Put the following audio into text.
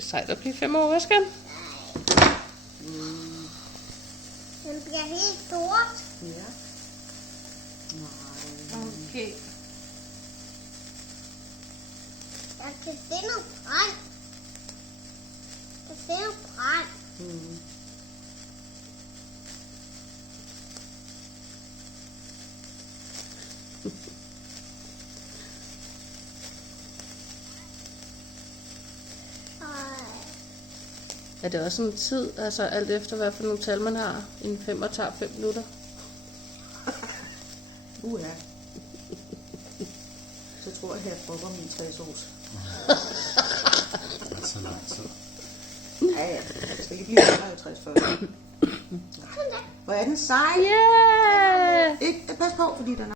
Det er sejt at blive 5 år, hvad skal den? Den bliver helt sort. Ja. Nej. Okay. Jeg kan se noget brand. Jeg kan se noget brand. Mm. Er det også en tid, altså alt efter hvad for nogle tal man har? En 5 tager 5 minutter? Ja. Så tror jeg, at jeg prøver min 60 års. Det er så lang tid. Ja, ja. Jeg skal ikke blive 50 før. Hvor er den sej? Yeah! Ikke, pas på, fordi den er